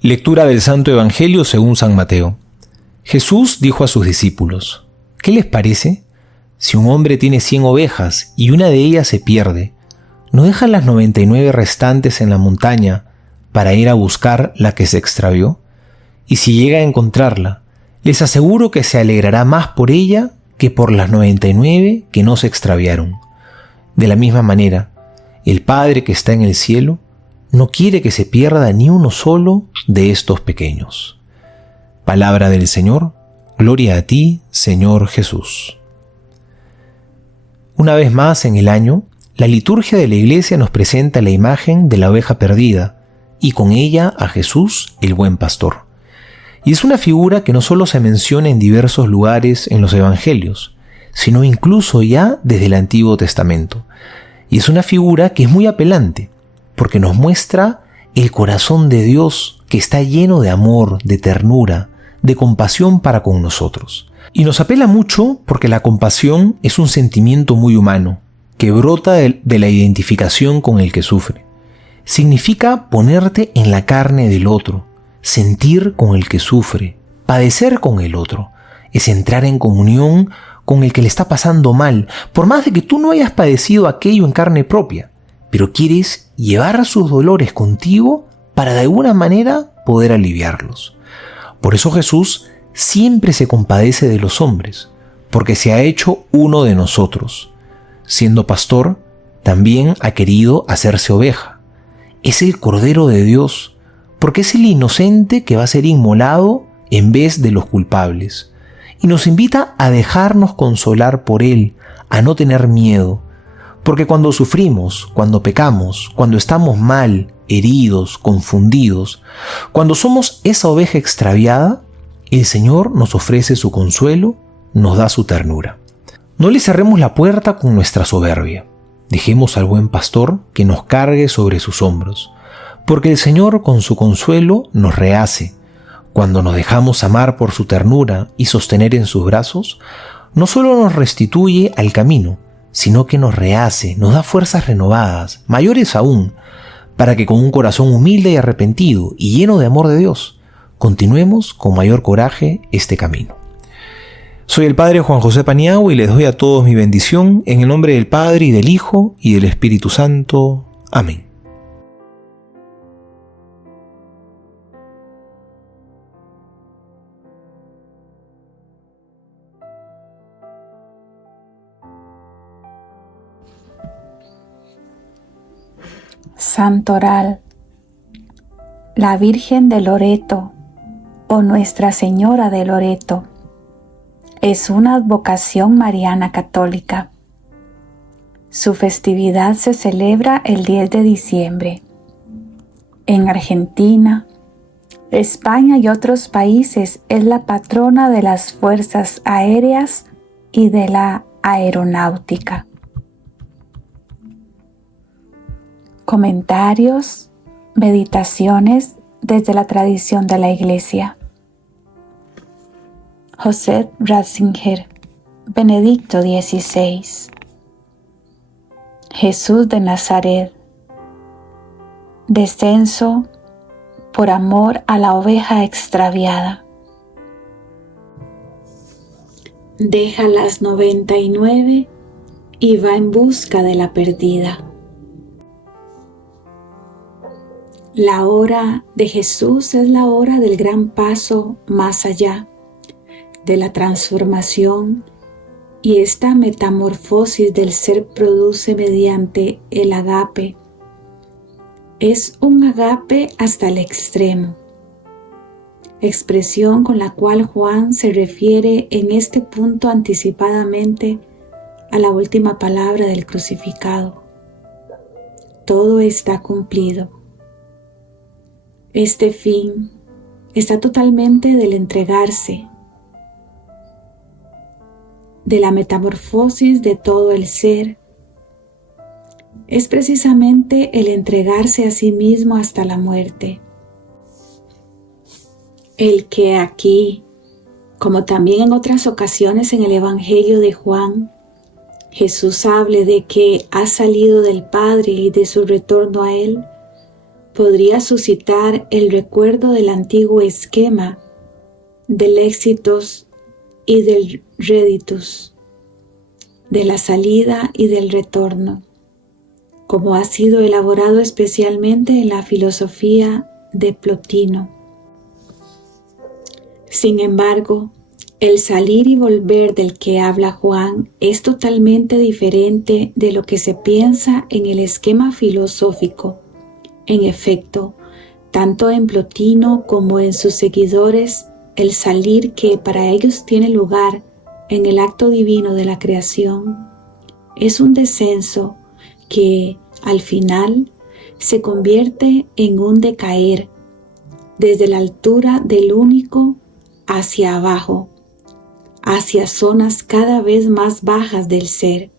Lectura del Santo Evangelio según San Mateo. Jesús dijo a sus discípulos: ¿Qué les parece? Si un hombre tiene 100 ovejas y una de ellas se pierde, ¿no deja las 99 restantes en la montaña para ir a buscar la que se extravió? Y si llega a encontrarla, les aseguro que se alegrará más por ella que por las 99 que no se extraviaron. De la misma manera, el Padre que está en el cielo no quiere que se pierda ni uno solo de estos pequeños. Palabra del Señor. Gloria a ti, Señor Jesús. Una vez más en el año, la liturgia de la Iglesia nos presenta la imagen de la oveja perdida y con ella a Jesús, el buen pastor. Y es una figura que no solo se menciona en diversos lugares en los Evangelios, sino incluso ya desde el Antiguo Testamento. Y es una figura que es muy apelante, porque nos muestra el corazón de Dios que está lleno de amor, de ternura, de compasión para con nosotros. Y nos apela mucho porque la compasión es un sentimiento muy humano, que brota de la identificación con el que sufre. Significa ponerte en la carne del otro, sentir con el que sufre, padecer con el otro. Es entrar en comunión con el que le está pasando mal, por más de que tú no hayas padecido aquello en carne propia, pero quieres llevar sus dolores contigo para de alguna manera poder aliviarlos. Por eso Jesús siempre se compadece de los hombres, porque se ha hecho uno de nosotros. Siendo pastor, también ha querido hacerse oveja. Es el Cordero de Dios, porque es el inocente que va a ser inmolado en vez de los culpables. Y nos invita a dejarnos consolar por Él, a no tener miedo, porque cuando sufrimos, cuando pecamos, cuando estamos mal, heridos, confundidos, cuando somos esa oveja extraviada, el Señor nos ofrece su consuelo, nos da su ternura. No le cerremos la puerta con nuestra soberbia. Dejemos al buen pastor que nos cargue sobre sus hombros, porque el Señor con su consuelo nos rehace. Cuando nos dejamos amar por su ternura y sostener en sus brazos, no solo nos restituye al camino, sino que nos rehace, nos da fuerzas renovadas, mayores aún, para que con un corazón humilde y arrepentido y lleno de amor de Dios, continuemos con mayor coraje este camino. Soy el Padre Juan José Paniagua y les doy a todos mi bendición en el nombre del Padre y del Hijo y del Espíritu Santo. Amén. Santoral. La Virgen de Loreto o Nuestra Señora de Loreto es una advocación mariana católica. Su festividad se celebra el 10 de diciembre. En Argentina, España y otros países es la patrona de las fuerzas aéreas y de la aeronáutica. Comentarios, meditaciones desde la tradición de la Iglesia. José Ratzinger, Benedicto XVI. Jesús de Nazaret. Descenso por amor a la oveja extraviada. Deja las 99 y va en busca de la perdida. La hora de Jesús es la hora del gran paso más allá, de la transformación, y esta metamorfosis del ser produce mediante el agape. Es un agape hasta el extremo, expresión con la cual Juan se refiere en este punto anticipadamente a la última palabra del crucificado. Todo está cumplido. Este fin está totalmente del entregarse, de la metamorfosis de todo el ser. Es precisamente el entregarse a sí mismo hasta la muerte. El que aquí, como también en otras ocasiones en el Evangelio de Juan, Jesús hable de que ha salido del Padre y de su retorno a Él, podría suscitar el recuerdo del antiguo esquema del éxitos y del réditus, de la salida y del retorno, como ha sido elaborado especialmente en la filosofía de Plotino. Sin embargo, el salir y volver del que habla Juan es totalmente diferente de lo que se piensa en el esquema filosófico. En efecto, tanto en Plotino como en sus seguidores, el salir que para ellos tiene lugar en el acto divino de la creación es un descenso que, al final, se convierte en un decaer desde la altura del único hacia abajo, hacia zonas cada vez más bajas del ser.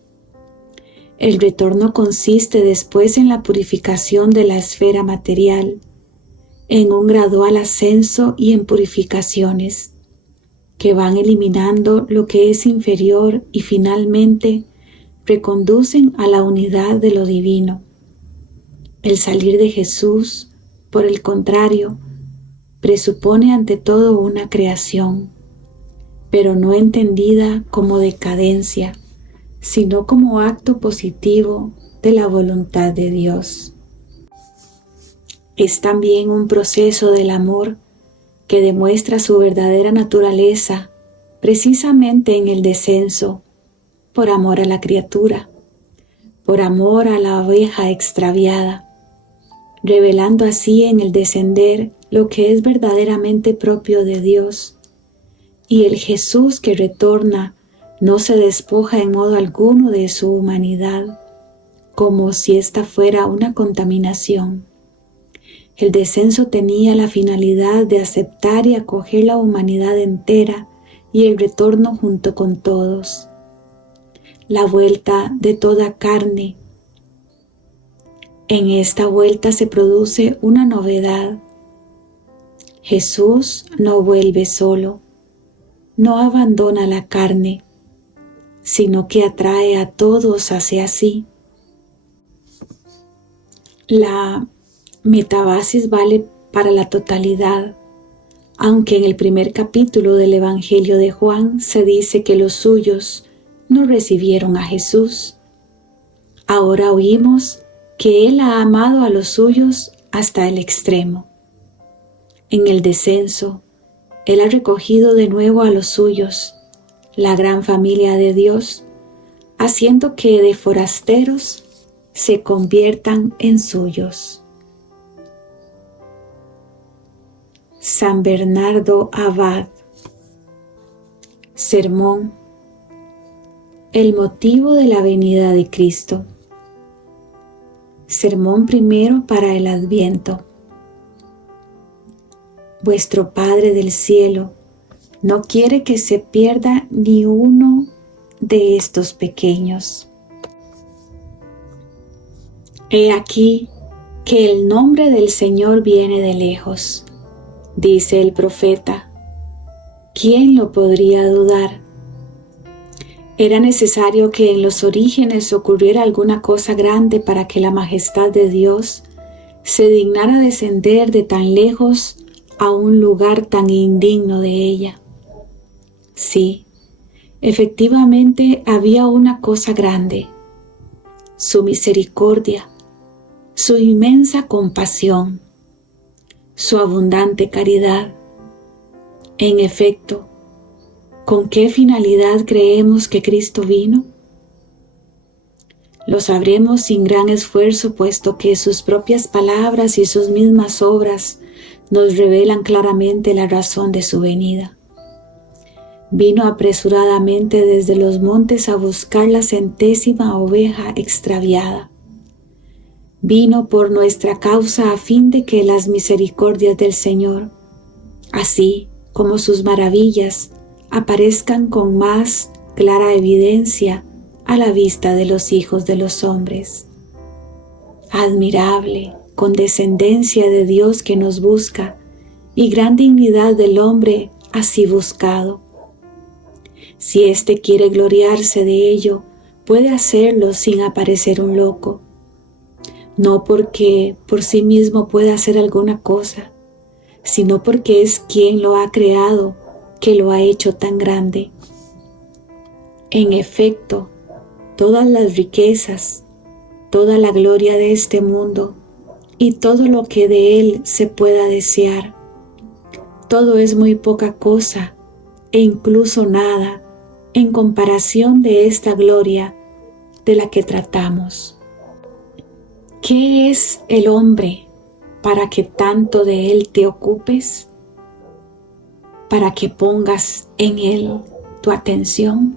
El retorno consiste después en la purificación de la esfera material, en un gradual ascenso y en purificaciones que van eliminando lo que es inferior y finalmente reconducen a la unidad de lo divino. El salir de Jesús, por el contrario, presupone ante todo una creación, pero no entendida como decadencia, sino como acto positivo de la voluntad de Dios. Es también un proceso del amor que demuestra su verdadera naturaleza precisamente en el descenso, por amor a la criatura, por amor a la oveja extraviada, revelando así en el descender lo que es verdaderamente propio de Dios. Y el Jesús que retorna no se despoja en modo alguno de su humanidad, como si ésta fuera una contaminación. El descenso tenía la finalidad de aceptar y acoger la humanidad entera y el retorno junto con todos. La vuelta de toda carne. En esta vuelta se produce una novedad. Jesús no vuelve solo, no abandona la carne, sino que atrae a todos hacia sí. La metabasis vale para la totalidad, aunque en el primer capítulo del Evangelio de Juan se dice que los suyos no recibieron a Jesús. Ahora oímos que Él ha amado a los suyos hasta el extremo. En el descenso, Él ha recogido de nuevo a los suyos, la gran familia de Dios, haciendo que de forasteros se conviertan en suyos. San Bernardo Abad. Sermón. El motivo de la venida de Cristo. Sermón primero para el Adviento. Vuestro Padre del cielo no quiere que se pierda ni uno de estos pequeños. He aquí que el nombre del Señor viene de lejos, dice el profeta. ¿Quién lo podría dudar? Era necesario que en los orígenes ocurriera alguna cosa grande para que la majestad de Dios se dignara descender de tan lejos a un lugar tan indigno de ella. Sí, efectivamente había una cosa grande: su misericordia, su inmensa compasión, su abundante caridad. En efecto, ¿con qué finalidad creemos que Cristo vino? Lo sabremos sin gran esfuerzo, puesto que sus propias palabras y sus mismas obras nos revelan claramente la razón de su venida. Vino apresuradamente desde los montes a buscar la 100ª oveja extraviada. Vino por nuestra causa a fin de que las misericordias del Señor, así como sus maravillas, aparezcan con más clara evidencia a la vista de los hijos de los hombres. Admirable condescendencia de Dios que nos busca y gran dignidad del hombre así buscado. Si éste quiere gloriarse de ello, puede hacerlo sin aparecer un loco. no porque por sí mismo pueda hacer alguna cosa, sino porque es quien lo ha creado, que lo ha hecho tan grande. En efecto, todas las riquezas, toda la gloria de este mundo y todo lo que de él se pueda desear, todo es muy poca cosa e incluso nada en comparación de esta gloria de la que tratamos. ¿Qué es el hombre para que tanto de él te ocupes? Para que pongas en él tu atención.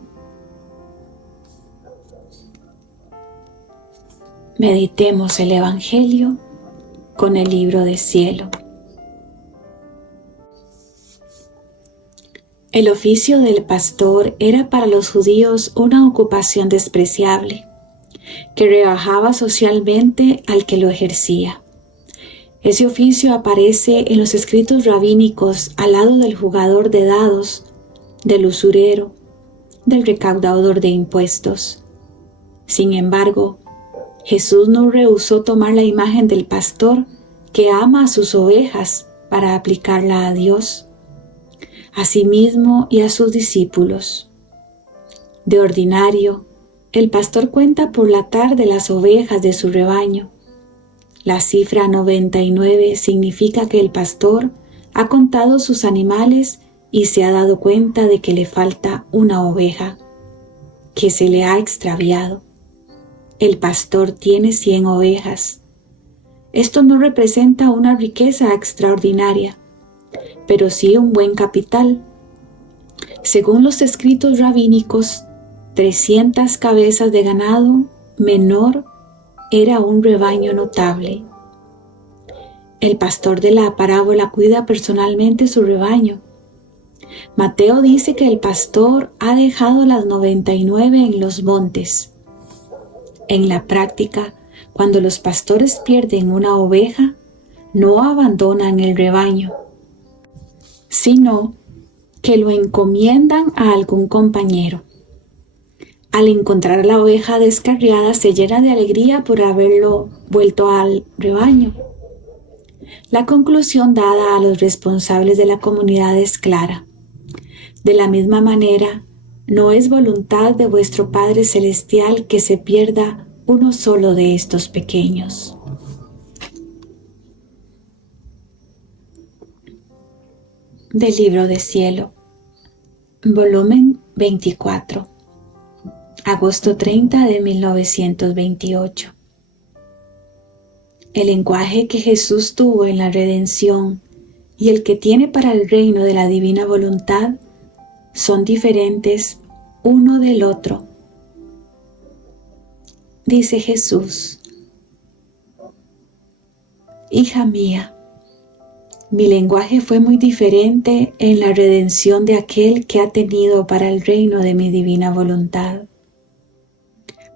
Meditemos el Evangelio con el libro de Cielo. El oficio del pastor era para los judíos una ocupación despreciable, que rebajaba socialmente al que lo ejercía. Ese oficio aparece en los escritos rabínicos al lado del jugador de dados, del usurero, del recaudador de impuestos. Sin embargo, Jesús no rehusó tomar la imagen del pastor que ama a sus ovejas para aplicarla a Dios, a sí mismo y a sus discípulos. De ordinario, el pastor cuenta por la tarde las ovejas de su rebaño. La cifra 99 significa que el pastor ha contado sus animales y se ha dado cuenta de que le falta una oveja, que se le ha extraviado. El pastor tiene 100 ovejas. Esto no representa una riqueza extraordinaria, pero sí un buen capital. Según los escritos rabínicos, 300 cabezas de ganado menor era un rebaño notable. El pastor de la parábola cuida personalmente su rebaño. Mateo dice que el pastor ha dejado las 99 en los montes. En la práctica, cuando los pastores pierden una oveja, no abandonan el rebaño, sino que lo encomiendan a algún compañero. Al encontrar a la oveja descarriada, se llena de alegría por haberlo vuelto al rebaño. La conclusión dada a los responsables de la comunidad es clara. De la misma manera, no es voluntad de vuestro Padre Celestial que se pierda uno solo de estos pequeños. Del libro de Cielo, volumen 24, agosto 30 de 1928. El lenguaje que Jesús tuvo en la redención y el que tiene para el reino de la divina voluntad son diferentes uno del otro. Dice Jesús: hija mía, mi lenguaje fue muy diferente en la redención de aquel que ha tenido para el reino de mi divina voluntad.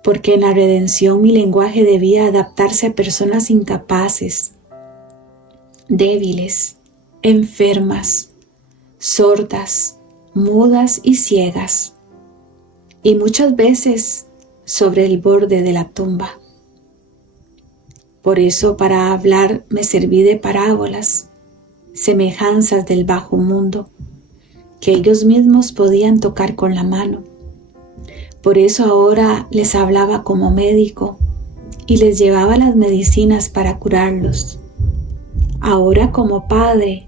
Porque en la redención mi lenguaje debía adaptarse a personas incapaces, débiles, enfermas, sordas, mudas y ciegas, y muchas veces sobre el borde de la tumba. Por eso para hablar me serví de parábolas, semejanzas del bajo mundo, que ellos mismos podían tocar con la mano. Por eso ahora les hablaba como médico y les llevaba las medicinas para curarlos. Ahora como padre,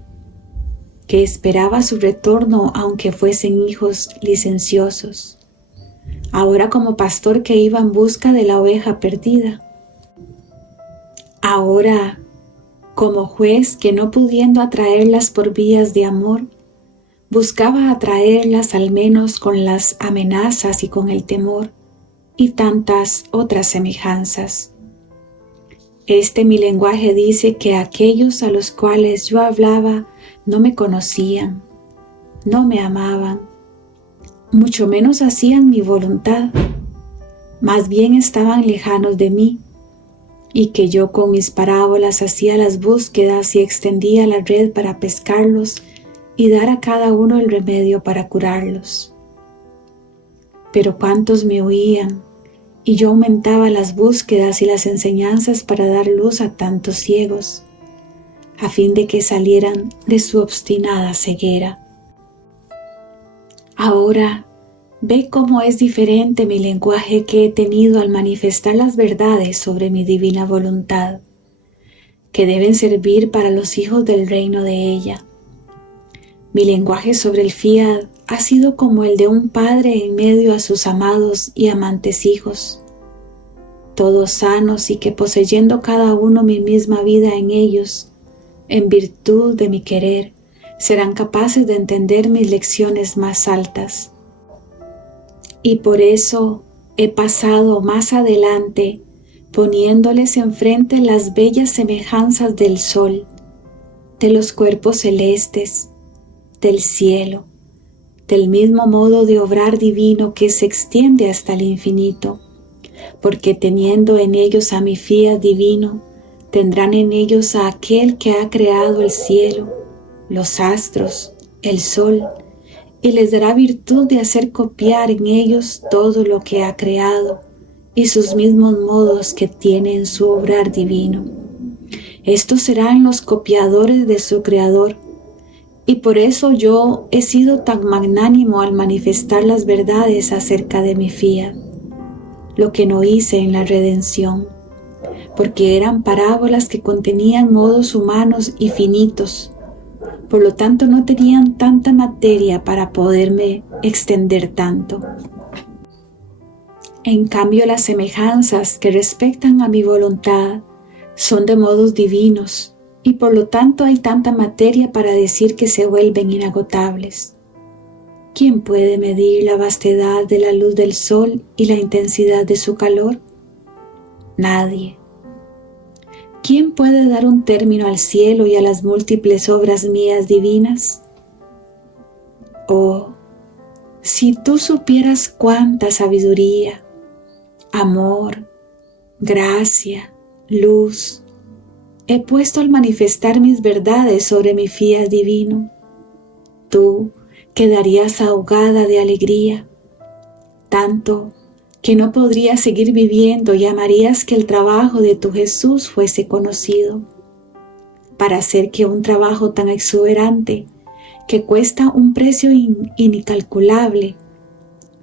que esperaba su retorno aunque fuesen hijos licenciosos. Ahora como pastor que iba en busca de la oveja perdida. Ahora como juez que no pudiendo atraerlas por vías de amor, buscaba atraerlas al menos con las amenazas y con el temor y tantas otras semejanzas. Este mi lenguaje dice que aquellos a los cuales yo hablaba no me conocían, no me amaban, mucho menos hacían mi voluntad, más bien estaban lejanos de mí, y que yo con mis parábolas hacía las búsquedas y extendía la red para pescarlos y dar a cada uno el remedio para curarlos. Pero cuántos me oían y yo aumentaba las búsquedas y las enseñanzas para dar luz a tantos ciegos, a fin de que salieran de su obstinada ceguera. Ahora ve cómo es diferente mi lenguaje que he tenido al manifestar las verdades sobre mi divina voluntad, que deben servir para los hijos del reino de ella. Mi lenguaje sobre el fiat ha sido como el de un padre en medio a sus amados y amantes hijos, todos sanos y que poseyendo cada uno mi misma vida en ellos, en virtud de mi querer, serán capaces de entender mis lecciones más altas. Y por eso he pasado más adelante, poniéndoles enfrente las bellas semejanzas del sol, de los cuerpos celestes, del cielo, del mismo modo de obrar divino que se extiende hasta el infinito, porque teniendo en ellos a mi fiat divino, tendrán en ellos a aquel que ha creado el cielo, los astros, el sol, y les dará virtud de hacer copiar en ellos todo lo que ha creado y sus mismos modos que tiene en su obrar divino. Estos serán los copiadores de su Creador, y por eso yo he sido tan magnánimo al manifestar las verdades acerca de mi fiat, lo que no hice en la redención, porque eran parábolas que contenían modos humanos y finitos, por lo tanto no tenían tanta materia para poderme extender tanto. En cambio, las semejanzas que respectan a mi voluntad son de modos divinos, y por lo tanto hay tanta materia para decir que se vuelven inagotables. ¿Quién puede medir la vastedad de la luz del sol y la intensidad de su calor? Nadie. ¿Quién puede dar un término al cielo y a las múltiples obras mías divinas? Oh, si tú supieras cuánta sabiduría, amor, gracia, luz he puesto al manifestar mis verdades sobre mi fiat divino, tú quedarías ahogada de alegría, tanto que no podrías seguir viviendo y amarías que el trabajo de tu Jesús fuese conocido, para hacer que un trabajo tan exuberante, que cuesta un precio incalculable,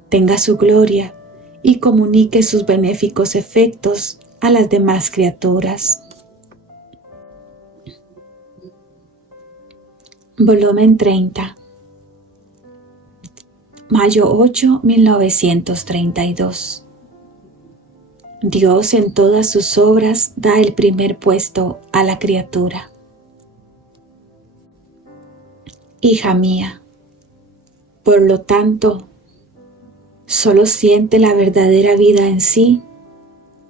tenga su gloria y comunique sus benéficos efectos a las demás criaturas. Volumen 30. Mayo 8, 1932. Dios en todas sus obras da el primer puesto a la criatura. Hija mía, por lo tanto, solo siente la verdadera vida en sí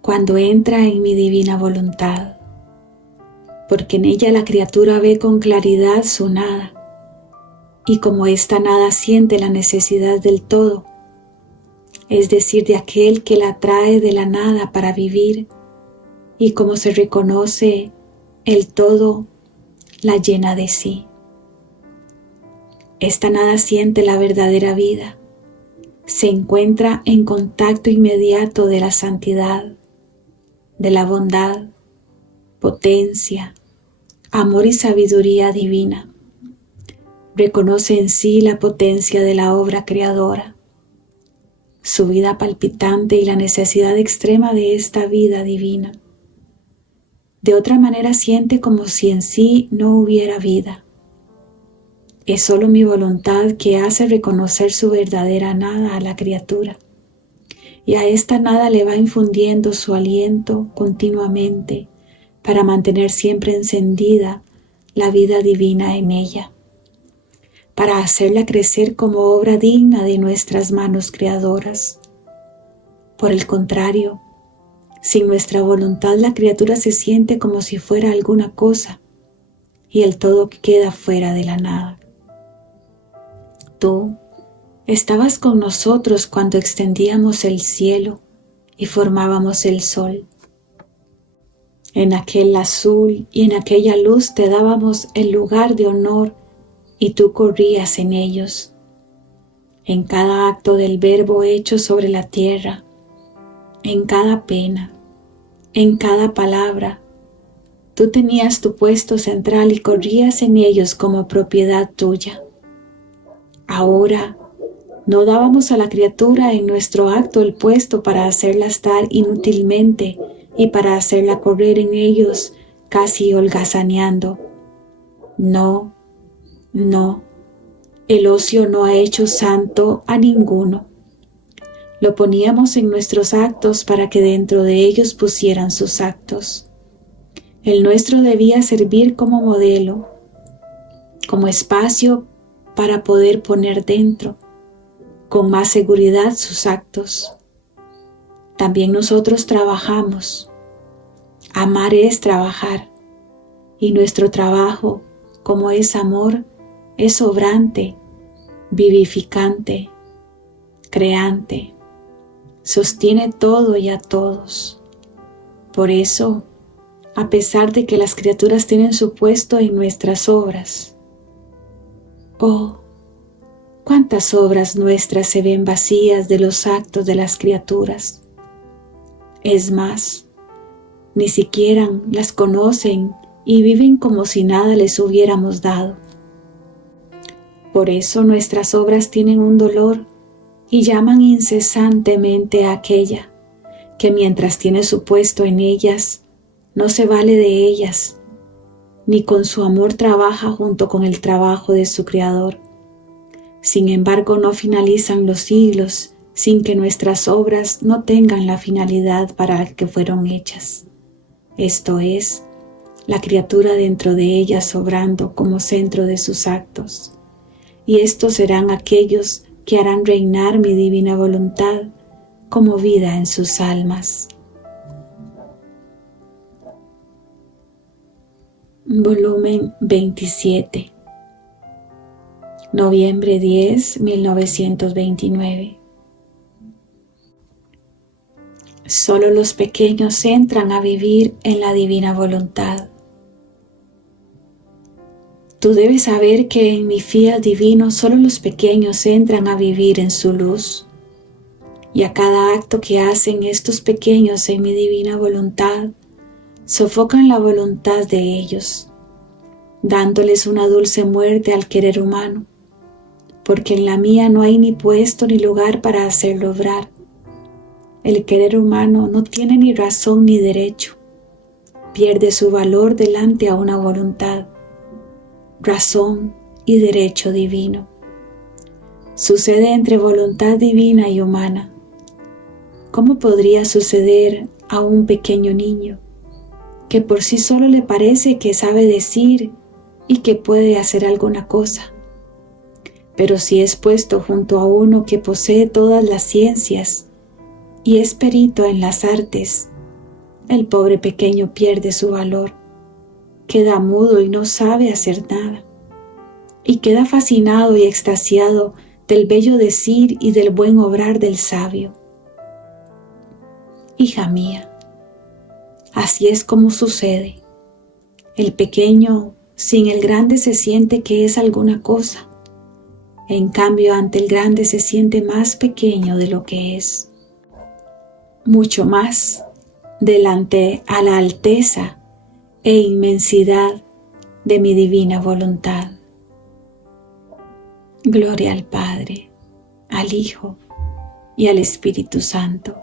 cuando entra en mi divina voluntad, porque en ella la criatura ve con claridad su nada, y como esta nada siente la necesidad del todo, es decir, de aquel que la trae de la nada para vivir, y como se reconoce el todo, la llena de sí. Esta nada siente la verdadera vida, se encuentra en contacto inmediato de la santidad, de la bondad, potencia, amor y sabiduría divina. Reconoce en sí la potencia de la obra creadora, su vida palpitante y la necesidad extrema de esta vida divina. De otra manera siente como si en sí no hubiera vida. Es solo mi voluntad que hace reconocer su verdadera nada a la criatura, y a esta nada le va infundiendo su aliento continuamente para mantener siempre encendida la vida divina en ella, para hacerla crecer como obra digna de nuestras manos creadoras. Por el contrario, sin nuestra voluntad la criatura se siente como si fuera alguna cosa y el todo queda fuera de la nada. Tú estabas con nosotros cuando extendíamos el cielo y formábamos el sol. En aquel azul y en aquella luz te dábamos el lugar de honor y tú corrías en ellos, en cada acto del verbo hecho sobre la tierra, en cada pena, en cada palabra. Tú tenías tu puesto central y corrías en ellos como propiedad tuya. Ahora, no dábamos a la criatura en nuestro acto el puesto para hacerla estar inútilmente y para hacerla correr en ellos casi holgazaneando. No, no, el ocio no ha hecho santo a ninguno. Lo poníamos en nuestros actos para que dentro de ellos pusieran sus actos. El nuestro debía servir como modelo, como espacio para poder poner dentro, con más seguridad sus actos. También nosotros trabajamos. Amar es trabajar, y nuestro trabajo, como es amor, es obrante, vivificante, creante, sostiene todo y a todos. Por eso, a pesar de que las criaturas tienen su puesto en nuestras obras, oh, cuántas obras nuestras se ven vacías de los actos de las criaturas. Es más, ni siquiera las conocen y viven como si nada les hubiéramos dado. Por eso nuestras obras tienen un dolor y llaman incesantemente a aquella que mientras tiene su puesto en ellas, no se vale de ellas, ni con su amor trabaja junto con el trabajo de su Creador. Sin embargo, no finalizan los siglos sin que nuestras obras no tengan la finalidad para la que fueron hechas. Esto es, la criatura dentro de ellas obrando como centro de sus actos. Y estos serán aquellos que harán reinar mi divina voluntad como vida en sus almas. Volumen 27, noviembre 10, 1929. Solo los pequeños entran a vivir en la divina voluntad. Tú debes saber que en mi fiat divino solo los pequeños entran a vivir en su luz. Y a cada acto que hacen estos pequeños en mi divina voluntad, sofocan la voluntad de ellos, dándoles una dulce muerte al querer humano, porque en la mía no hay ni puesto ni lugar para hacerlo obrar. El querer humano no tiene ni razón ni derecho, pierde su valor delante a una voluntad, razón y derecho divino. Sucede entre voluntad divina y humana. ¿Cómo podría suceder a un pequeño niño que por sí solo le parece que sabe decir y que puede hacer alguna cosa? Pero si es puesto junto a uno que posee todas las ciencias y es perito en las artes, el pobre pequeño pierde su valor, queda mudo y no sabe hacer nada, y queda fascinado y extasiado del bello decir y del buen obrar del sabio. Hija mía, así es como sucede. El pequeño sin el grande se siente que es alguna cosa. En cambio, ante el grande se siente más pequeño de lo que es. Mucho más delante a la alteza e inmensidad de mi divina voluntad. Gloria al Padre, al Hijo y al Espíritu Santo,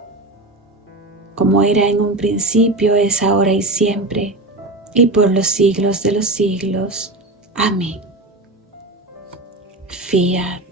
como era en un principio, es ahora y siempre, y por los siglos de los siglos. Amén. Fiat.